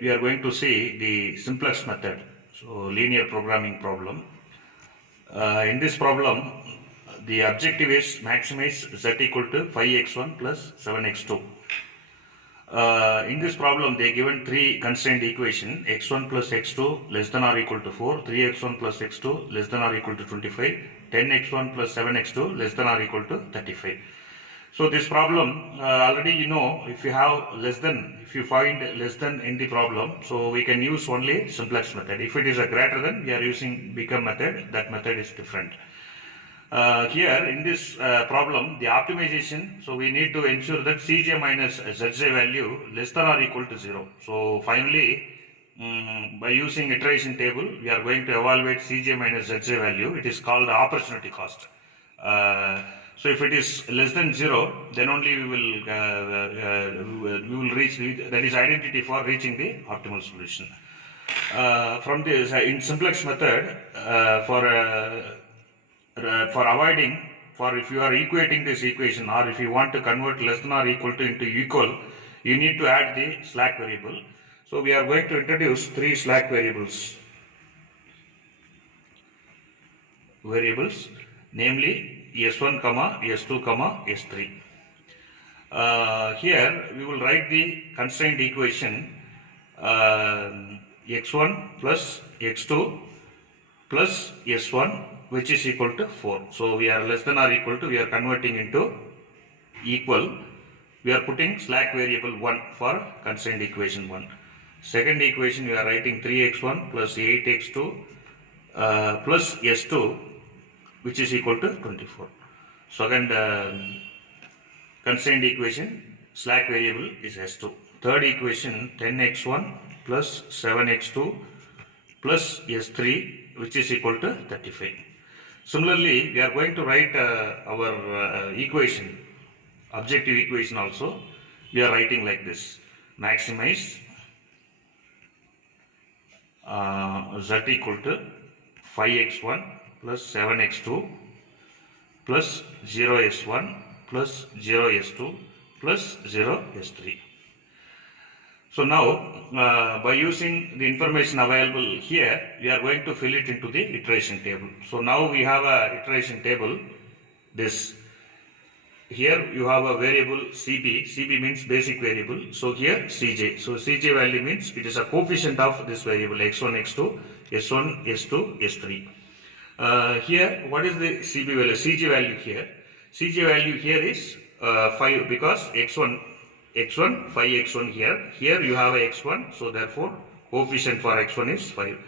we are going to see the simplex method, so linear programming problem. In this problem, the objective is maximize z equal to 5x1 plus 7x2. In this problem, they given three constraint equation: x1 plus x2 less than or equal to 4, 3x1 plus x2 less than or equal to 25, 10x1 plus 7x2 less than or equal to 35. So this problem already you know, if you have less than, if you find less than in the problem, so we can use only simplex method. If it is a greater than, we are using become method. That method is different. Here in this problem, the optimization, so we need to ensure that Cj minus Zj value less than or equal to 0. So finally, by using iteration table, we are going to evaluate Cj minus Zj value. It is called the opportunity cost. So if it is less than 0, then only we will reach that is identity for reaching the optimal solution. From this in simplex method, for avoiding, for if you are equating this equation, or if you want to convert less than or equal to into equal, you need to add the slack variable. So we are going to introduce three slack variables, namely S1, S2, S3. Here we will write the constraint equation x1 plus x2 plus s1, which is equal to 4. So we are less than or equal to, we are converting into equal. We are putting slack variable 1 for constraint equation 1. Second equation, we are writing 3x1 plus 8x2 plus s2, which is equal to 24. Second constraint equation, slack variable is s2. Third equation, 10x1 plus 7x2 plus s3, which is equal to 35. Similarly, we are going to write our equation, objective equation also. We are writing like this: maximize z equal to 5x1 plus 7x2 plus 0s1 plus 0s2 plus 0s3. So now, by using the information available here, we are going to fill it into the iteration table. So now we have a iteration table. This here you have a variable CB. CB means basic variable. So here Cj. So Cj value means it is a coefficient of this variable x1, x2, s1, s2, s3. Here, what is the CB value? Cj value here. Cj value here is 5, because x1 5x1 here. Here you have a x1, so therefore coefficient for x1 is 5.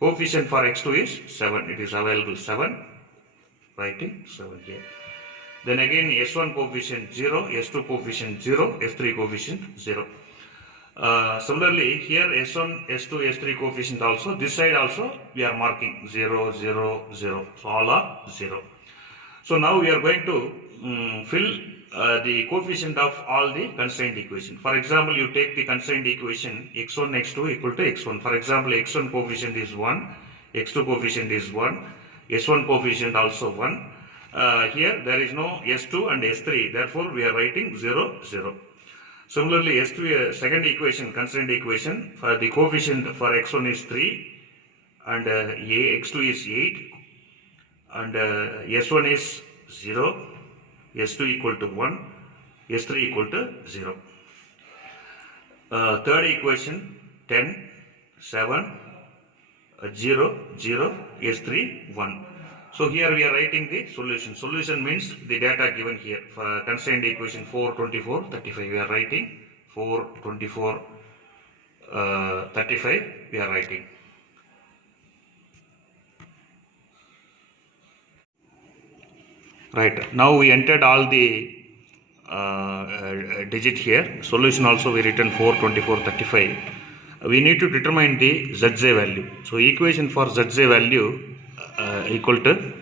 Coefficient for x2 is 7. It is available 7. Writing 7 here. Then again s1 coefficient 0, s2 coefficient 0, s3 coefficient 0. Similarly, here s1, s2, s3 coefficient also, this side also we are marking 0, 0, 0. So all are 0. So now we are going to fill the coefficient of all the constraint equation. For example, you take the constraint equation x1, x2 equal to x1. For example, x1 coefficient is 1, x2 coefficient is 1, s1 coefficient also 1. Here there is no s2 and s3, therefore we are writing 0, 0. Similarly, S2, second equation, constraint equation, for the coefficient for x1 is 3 and x2 is 8 and s1 is 0, s2 equal to 1, s3 equal to 0. Third equation, 10, 7, 0, 0, s3, 1. So here we are writing the solution. Solution means the data given here. For constraint equation 4, 24, 35, we are writing 4, 24, 35, we are writing. Right, now we entered all the digit here. Solution also we written 4, 24, 35. We need to determine the Zj value. So equation for Zj value equal to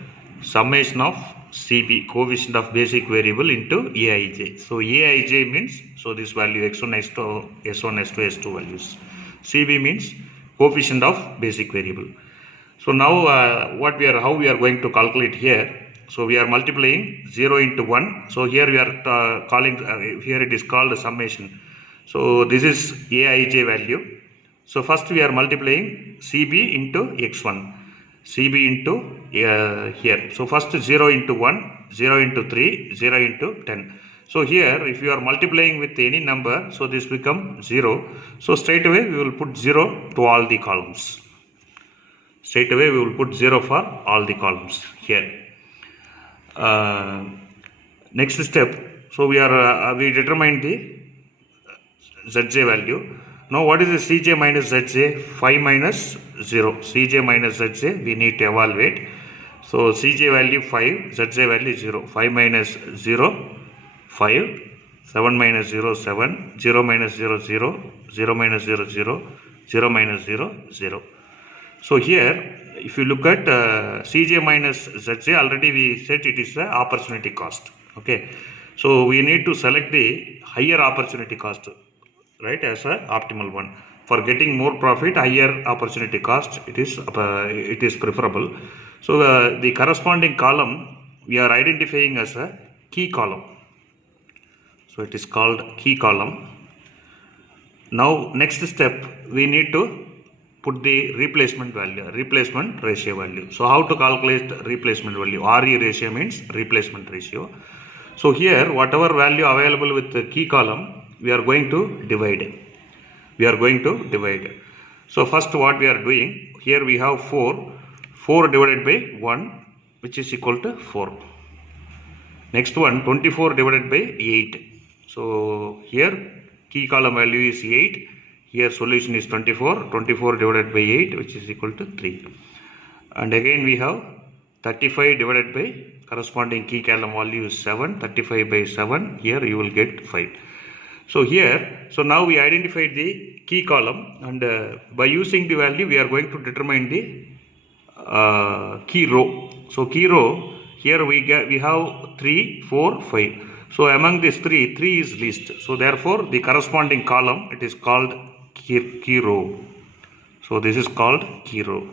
summation of CB, coefficient of basic variable, into Aij. So Aij means, so this value x1, s2, s1, s2, s2 values. CB means coefficient of basic variable. So now how we are going to calculate here? So we are multiplying 0 into 1. So here we are calling, here it is called summation. So this is Aij value. So first we are multiplying CB into x1, CB into here. So first 0 into 1, 0 into 3, 0 into 10. So here if you are multiplying with any number, so this become 0. So straight away we will put 0 to all the columns. Straight away we will put 0 for all the columns here. Next step, so we determine the Zj value. Now what is the Cj minus Zj? 5 minus 0. Cj minus Zj we need to evaluate. So Cj value 5, Zj value 0. 5 minus 0, 5. 7 minus 0, 7. 0 minus 0, 0. 0 minus 0, 0. 0 minus 0, 0. So here if you look at Cj minus Zj, already we said it is the opportunity cost. Okay. So we need to select the higher opportunity cost, right, as a optimal one. For getting more profit, higher opportunity cost, it is preferable. So the corresponding column we are identifying as a key column. So it is called key column. Now next step, we need to put the replacement value, replacement ratio value. So how to calculate replacement value? RE ratio means replacement ratio. So here whatever value available with the key column, we are going to divide. So first what we are doing, here we have 4. 4 divided by 1, which is equal to 4. Next one, 24 divided by 8. So here key column value is 8. Here solution is 24. 24 divided by 8, which is equal to 3. And again we have 35 divided by corresponding key column value is 7. 35 by 7. Here you will get 5. So here, so now we identified the key column, and by using the value we are going to determine the key row. So key row, here we have 3, 4, 5. So among these 3 is least. So therefore the corresponding column, it is called key row. So this is called key row.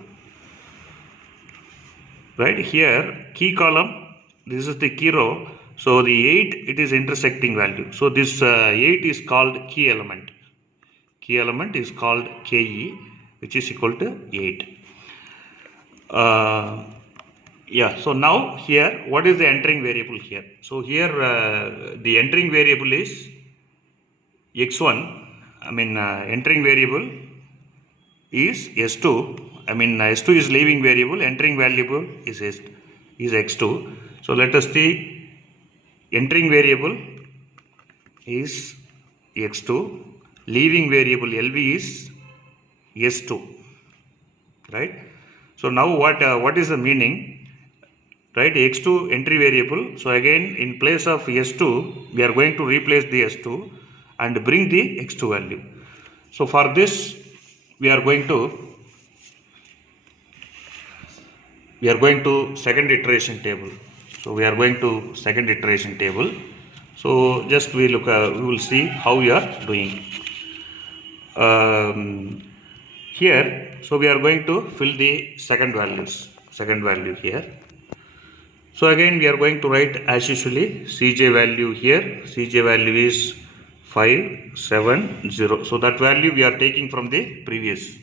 Right here, key column, this is the key row. So the 8, it is intersecting value. So this 8 is called key element. Key element is called KE, which is equal to 8. So now here, what is the entering variable here? So here the entering variable is x1. Entering variable is S2. S2 is leaving variable. Entering variable is x2. So let us see. Entering variable is x2, leaving variable LV is S2, right? So now what is the meaning, right? X2 entry variable. So again in place of S2 we are going to replace the S2 and bring the x2 value. So for this we are going to second iteration table. So we are going to second iteration table. So just we will see how we are doing. Here, so we are going to fill the second value here. So again we are going to write as usually Cj value here. Cj value is 5, 7, 0. So that value we are taking from the previous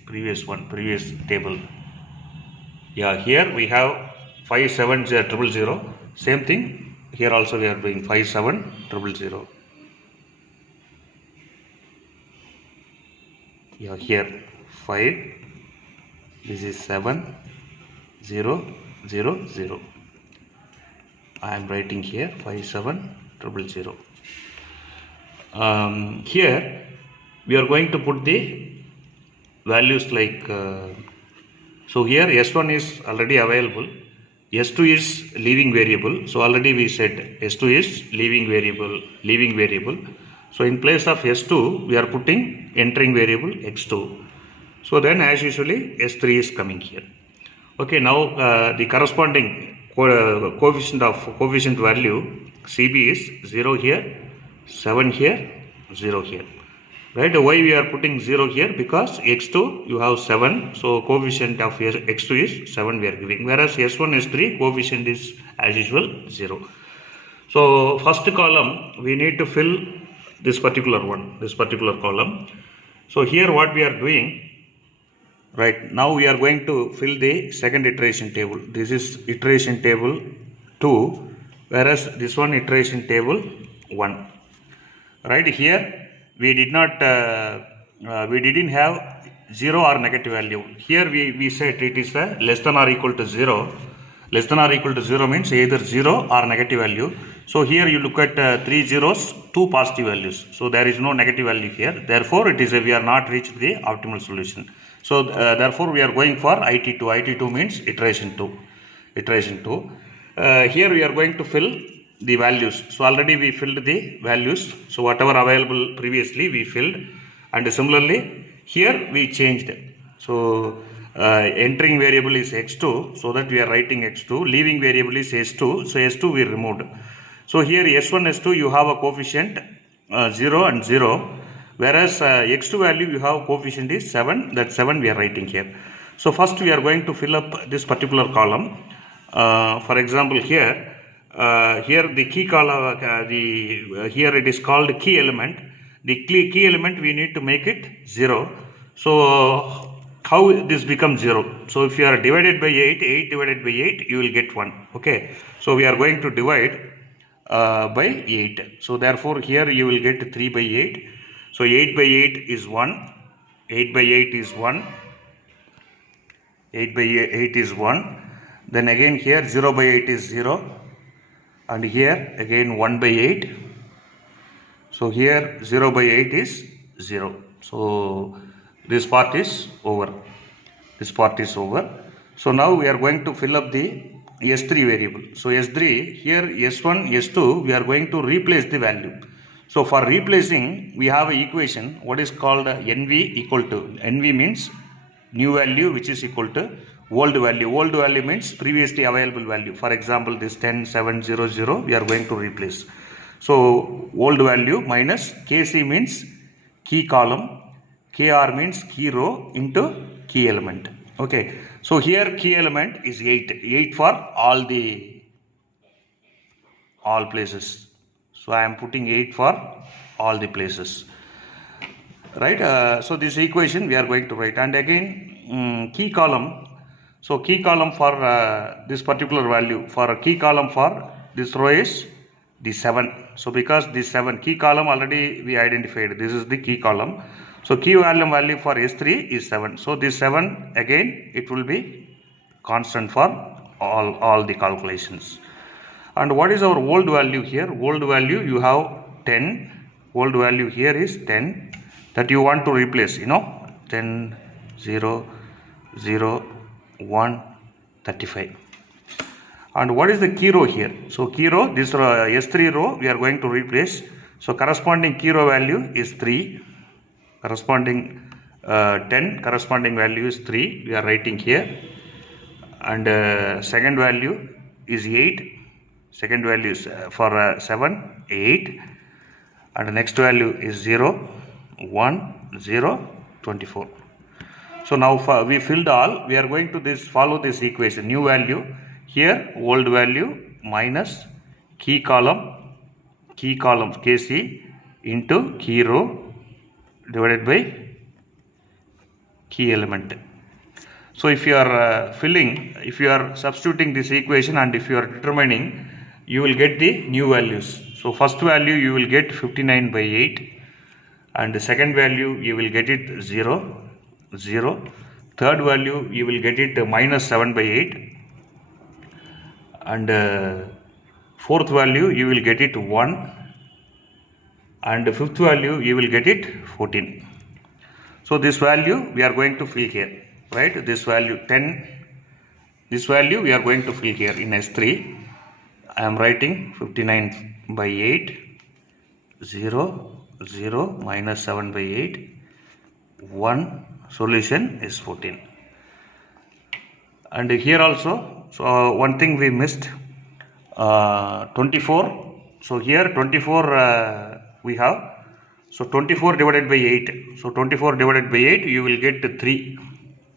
table. Yeah, here we have 5, 7, 0, 0, 0. Same thing, here also we are doing 5, 7, 0, 0. Yeah, here 5, this is 7, 0, 0, 0. I am writing here 5, 7, 0, 0. Here we are going to put the values like, so here S1 is already available. S2 is leaving variable. So already we said S2 is leaving variable. So in place of S2 we are putting entering variable x2. So then as usually S3 is coming here. Okay, now the corresponding coefficient value CB is 0 here, 7 here, 0 here. Right? Why we are putting 0 here? Because x2 you have 7, so coefficient of x2 is 7 we are giving, whereas S1 S3 coefficient is as usual 0. So first column we need to fill this particular column. So here what we are doing, Right, now we are going to fill the second iteration table. This is iteration table 2, whereas this one iteration table 1. Right, here we did not we didn't have 0 or negative value. Here we said it is a less than or equal to 0. Less than or equal to 0 means either 0 or negative value. So here you look at 3 zeros, 2 positive values. So there is no negative value here. Therefore it is we are not reached the optimal solution. So therefore we are going for IT2. IT2 means iteration 2. Iteration 2. Here we are going to fill the values. So already we filled the values. So whatever available previously we filled, and similarly here we changed. So entering variable is x2, so that we are writing x2. Leaving variable is s2, so s2 we removed. So here s1, s2 you have a coefficient 0 and 0, whereas x2 value you have coefficient is 7, that 7 we are writing here. So first we are going to fill up this particular column. For example here the key column, here it is called key element. The key element we need to make it 0. So how this becomes 0? So if you are divided by 8, 8 divided by 8, you will get 1. Okay. So we are going to divide by 8. So therefore here you will get 3 by 8. So 8 by 8 is 1. 8 by 8 is 1. 8 by 8 is 1. Then again here 0 by 8 is 0. And here again 1 by 8. So here 0 by 8 is 0. So this part is over. This part is over. So now we are going to fill up the S3 variable. So S3, here S1, S2, we are going to replace the value. So for replacing, we have an equation, what is called NV equal to, NV means new value which is equal to old value. Old value means previously available value. For example, this 10700 we are going to replace. So old value minus KC means key column, KR means key row into key element. Okay. So here key element is 8. 8 for all places. So I am putting 8 for all the places. Right. So this equation we are going to write, and again key column. So key column for this particular value, for a key column for this row is the 7. So because this 7 key column already we identified, this is the key column. So key value for S3 is 7. So this 7 again it will be constant for all the calculations. And what is our old value here? Old value you have 10. Old value here is 10 that you want to replace, 10, 0, 0, 1, 35. And what is the key row here? So key row, this S3 row we are going to replace. So corresponding key row value is 3. Corresponding 10, corresponding value is 3. We are writing here. And second value is 8. Second value is for 7, 8. And the next value is 0, 1, 0, 24. So now we filled all. We are going to follow this equation. New value here, old value minus key column KC into key row divided by key element. So if you are if you are substituting this equation and if you are determining, you will get the new values. So first value you will get 59 by 8, and the second value you will get it 0, 0. Third value you will get it minus 7 by 8, and fourth value you will get it 1, and fifth value you will get it 14. So this value we are going to fill here, right? This value 10, this value we are going to fill here in S3. I am writing 59 by 8, 0, 0, minus 7 by 8, 1, solution is 14. And here also, so one thing we missed, 24. So here 24 we have. So 24 divided by 8. So 24 divided by 8 you will get 3.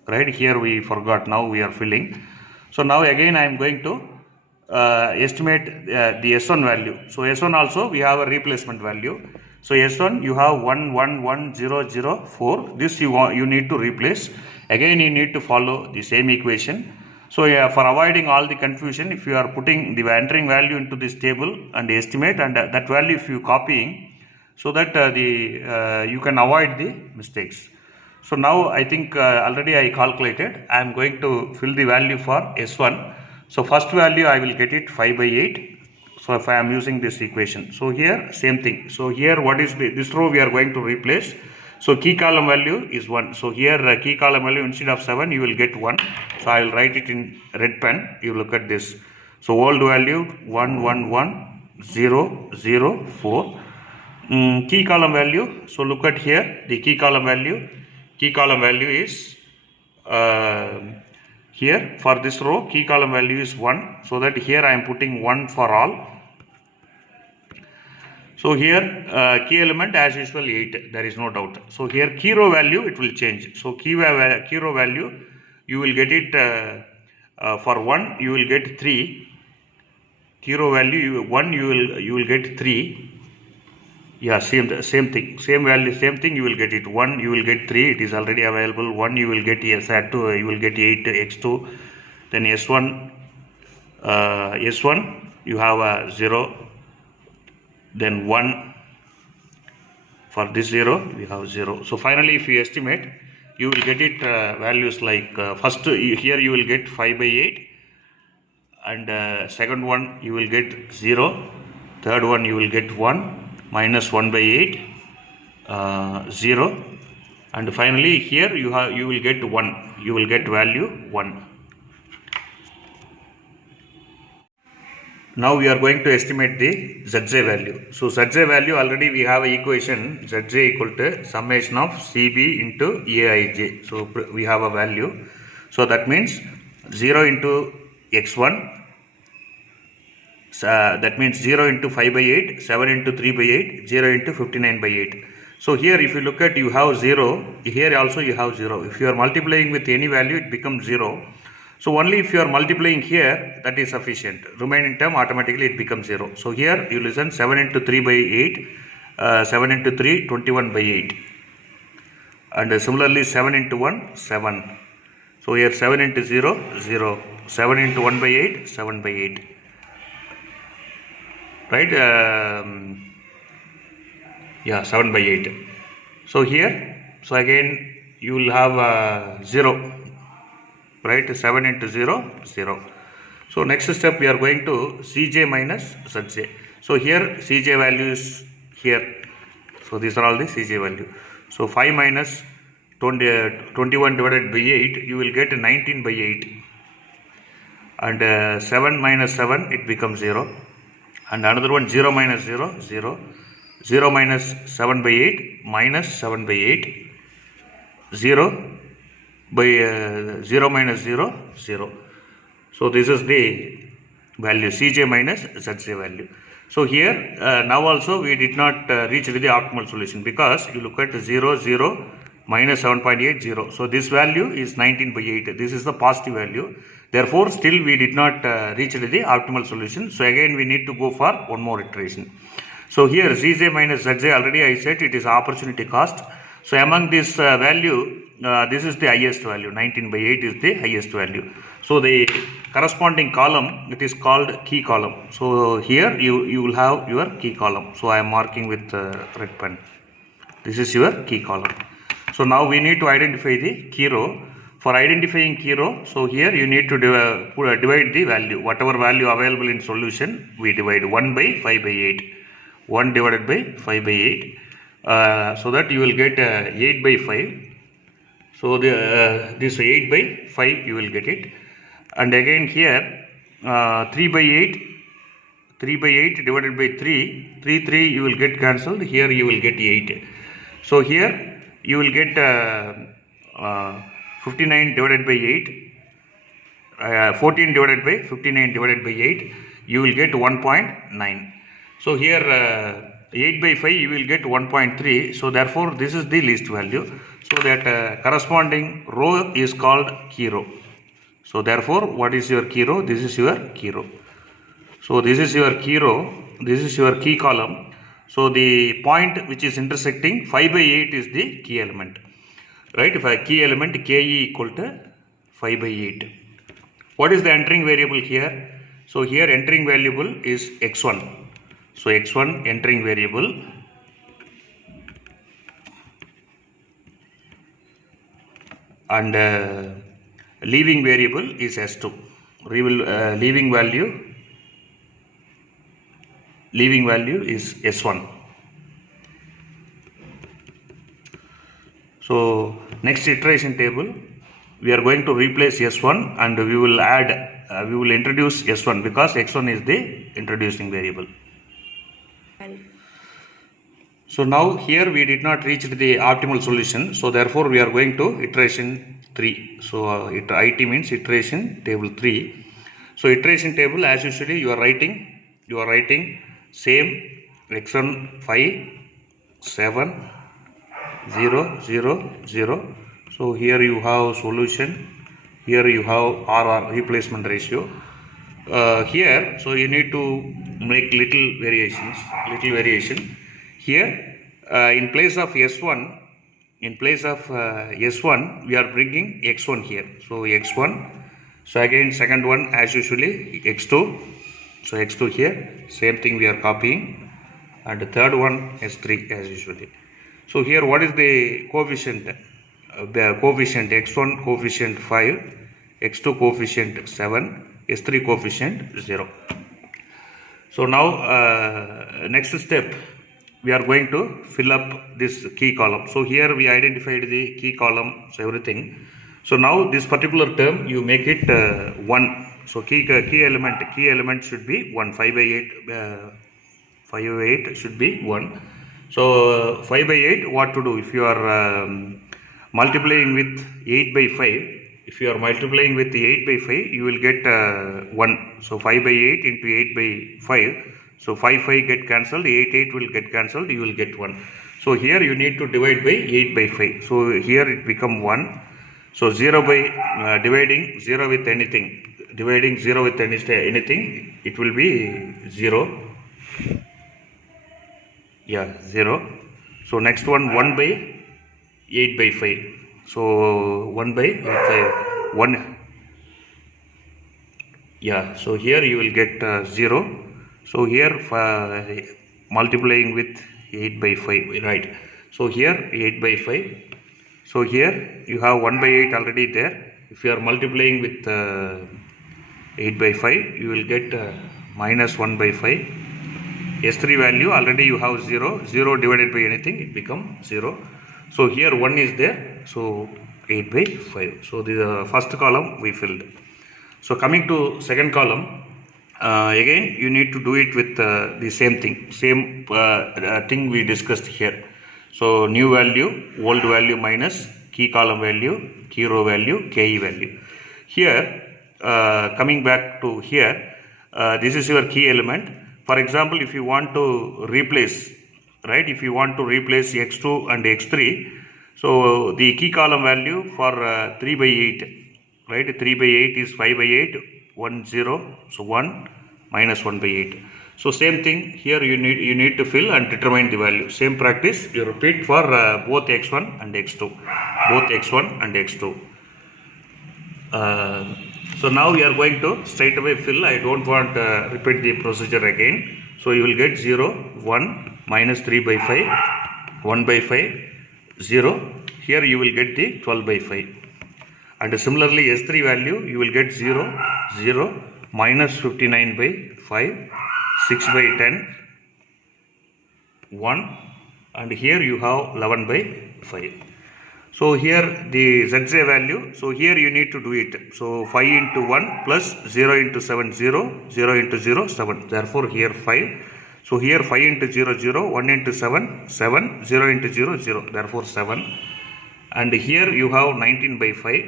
Right, here we forgot, now we are filling. So now again I am going to estimate the S1 value. So S1 also we have a replacement value. So S1 you have 111004. This you need to replace. Again you need to follow the same equation. So for avoiding all the confusion, if you are putting the entering value into this table and estimate, and that value if you copying, so that you can avoid the mistakes. So now I think already I calculated. I am going to fill the value for S1. So first value I will get it 5 by 8. So if I am using this equation, so here same thing. So here what is this row we are going to replace. So key column value is 1. So here key column value instead of 7 you will get 1. So I will write it in red pen. You look at this. So old value 1 1 1 0 0 4. Key column value. So look at here the key column value. Key column value is here for this row key column value is 1. So that here I am putting 1 for all. So here key element as usual 8, there is no doubt. So here key row value it will change. So key row value you will get it for 1 you will get 3. Key row value 1 you will get 3. Yeah, same thing, same value, same thing, you will get it 1 you will get 3, it is already available. 1 you will get S2, you will get 8 x2. Then S1 you have a 0, then 1 for this 0 we have 0. So finally if you estimate you will get it values like first here you will get 5 by 8, and second one you will get 0, third one you will get 1 minus 1 by 8 0, and finally here you will get 1, you will get value 1. Now we are going to estimate the Zj value. So Zj value already we have an equation Zj equal to summation of Cb into Aij. So we have a value. So that means 0 into x1. That means 0 into 5 by 8, 7 into 3 by 8, 0 into 59 by 8. So here if you look at you have 0, here also you have 0. If you are multiplying with any value it becomes 0. So only if you are multiplying here that is sufficient. Remaining term automatically it becomes 0. So here you listen 7 into 3 by 8, 7 into 3 21 by 8. And similarly 7 into 1 7. So here 7 into 0 0. 7 into 1 by 8 7 by 8. Right, yeah, 7 by 8. So here, so again you will have 0, right, 7 into 0 0. So next step we are going to Cj minus Zj. So here Cj value is here. So these are all the Cj value. So 5 minus 21 divided by 8 you will get 19 by 8, and 7 minus 7 it becomes 0. And another one 0 minus 0 0, 0 minus 7 by 8 minus 7 by 8, 0 by 0 minus 0 0. So this is the value Cj minus Zj value. So here now also we did not reach the optimal solution, because you look at 0 0 minus 7.8 0. So this value is 19 by 8. This is the positive value. Therefore, still we did not reach the optimal solution. So again we need to go for one more iteration. So here Cj minus Zj already I said it is opportunity cost. So among this value, this is the highest value. 19 by 8 is the highest value. So the corresponding column it is called key column. So here you will have your key column. So I am marking with red pen. This is your key column. So now we need to identify the key row. For identifying key row, so here you need to divide the value. Whatever value available in solution, we divide 1 by 5 by 8. 1 divided by 5 by 8. So that you will get 8 by 5. So this 8 by 5 you will get it. And again here 3 by 8. 3 by 8 divided by 3. 3 you will get cancelled. Here you will get 8. So here you will get 59 divided by 8, 14 divided by 59 divided by 8, you will get 1.9. So here 8 by 5 you will get 1.3. So therefore this is the least value. So that corresponding row is called key row. So therefore what is your key row? This is your key row. So this is your key row. This is your key column. So the point which is intersecting 5 by 8 is the key element. right? If a key element ke equal to 5 by 8. What is the entering variable here? So here entering variable is x1. So x1 entering variable, and leaving variable is s2. Leaving value is s1. So next iteration table, we are going to replace s1 and we will introduce s1 because x1 is the introducing variable. So now here we did not reach the optimal solution, so therefore we are going to iteration 3. So it means iteration table 3. So iteration table, as usually you are writing same x1 5 7 0 0 0. So here you have solution, here you have RR, replacement ratio. Here, so you need to make little variation. Here, in place of S1, we are bringing X1 here. So X1. So again, second one as usually X2. So X2 here, same thing we are copying. And the third one S3 as usually. So here, what is the coefficient? The coefficient x1 coefficient 5, x2 coefficient 7, s3 coefficient 0. So now next step, we are going to fill up this key column. So here we identified the key column, so everything. So now this particular term you make it 1. So key element should be 1. 5 by 8 5 by 8 should be 1. So 5 by 8, what to do? If you are multiplying with 8 by 5, if you are multiplying with 8 by 5, you will get 1. So 5 by 8 into 8 by 5. So 5 get cancelled, 8 will get cancelled, you will get 1. So here you need to divide by 8 by 5. So here it become 1. So 0 by dividing 0 with anything, it will be 0. Yeah, 0. So next one 1 by 8 by 5. So 1 by 8 by 1. Yeah, so here you will get 0. So here multiplying with 8 by 5, right? So here 8 by 5. So here you have 1 by 8 already there. If you are multiplying with 8 by 5, you will get minus 1 by 5. S3 value already you have 0. 0 divided by anything, it becomes 0. So here 1 is there. So 8 by 5. So the first column we filled. So coming to second column, again you need to do it with the same thing we discussed here. So new value, old value minus key column value, key row value, KE value. Here coming back to here, this is your key element. For example, if you want to replace, right, if you want to replace x2 and x3, so the key column value for 3 by 8, right, 3 by 8 is 5 by 8, 1 0, so 1 minus 1 by 8. So same thing here, you need to fill and determine the value. Same practice you repeat for both x1 and x2. So now we are going to straight away fill. I don't want repeat the procedure again. So you will get 0, 1, minus 3 by 5, 1 by 5, 0. Here you will get the 12 by 5. And similarly S3 value you will get 0, 0, minus 59 by 5, 6 by 10, 1. And here you have 11 by 5. So here the ZJ value, so here you need to do it. So 5 into 1 plus 0 into 7, 0, 0 into 0, 7. Therefore here 5. So here 5 into 0, 0, 1 into 7, 7, 0 into 0, 0. Therefore 7. And here you have 19 by 5.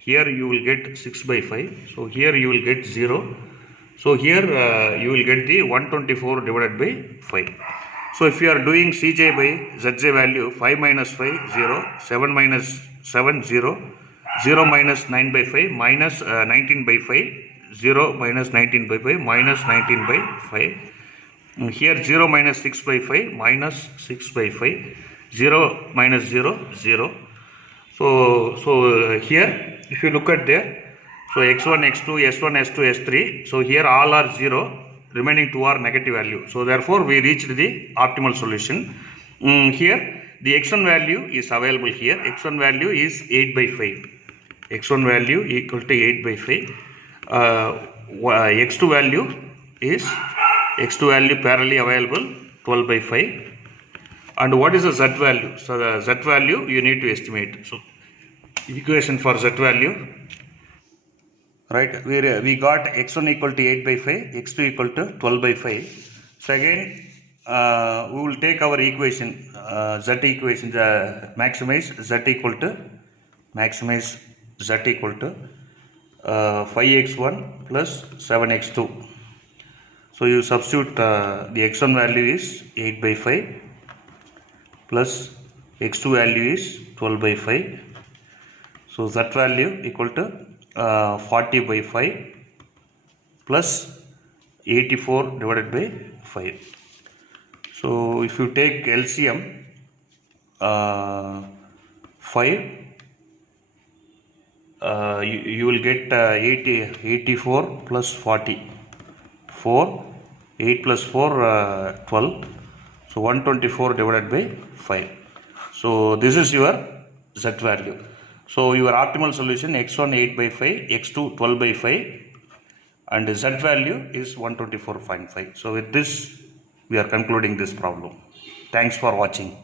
Here you will get 6 by 5. So here you will get 0. So here you will get the 124 divided by 5. So if you are doing Cj by Zj value, 5 minus 5, 0, 7 minus 7, 0, 0 minus 9 by 5, minus 19 by 5, 0 minus 19 by 5, minus 19 by 5. And here 0 minus 6 by 5, minus 6 by 5, 0 minus 0, 0. So here, if you look at there, so x1, x2, s1, s2, s3. So here all are 0, remaining 2 are negative value. So therefore we reached the optimal solution. Here the x1 value is available here. X1 value is 8 by 5. X1 value equal to 8 by 5. X2 value is parallelly available 12 by 5. And what is the z value? So the z value you need to estimate. So equation for z value, right? We got x1 equal to 8 by 5, x2 equal to 12 by 5. So again we will take our equation, z equation, the maximize z equal to 5x1 plus 7x2. So you substitute the x1 value is 8 by 5 plus x2 value is 12 by 5. So that value equal to 40 by 5 plus 84 divided by 5. So if you take LCM 5, you will get 84 plus 40, 4, 8 plus 4, 12. So 124 divided by 5. So this is your z value. So your optimal solution x1 8 by 5, x2 12 by 5, and z value is 124.5. So with this we are concluding this problem. Thanks for watching.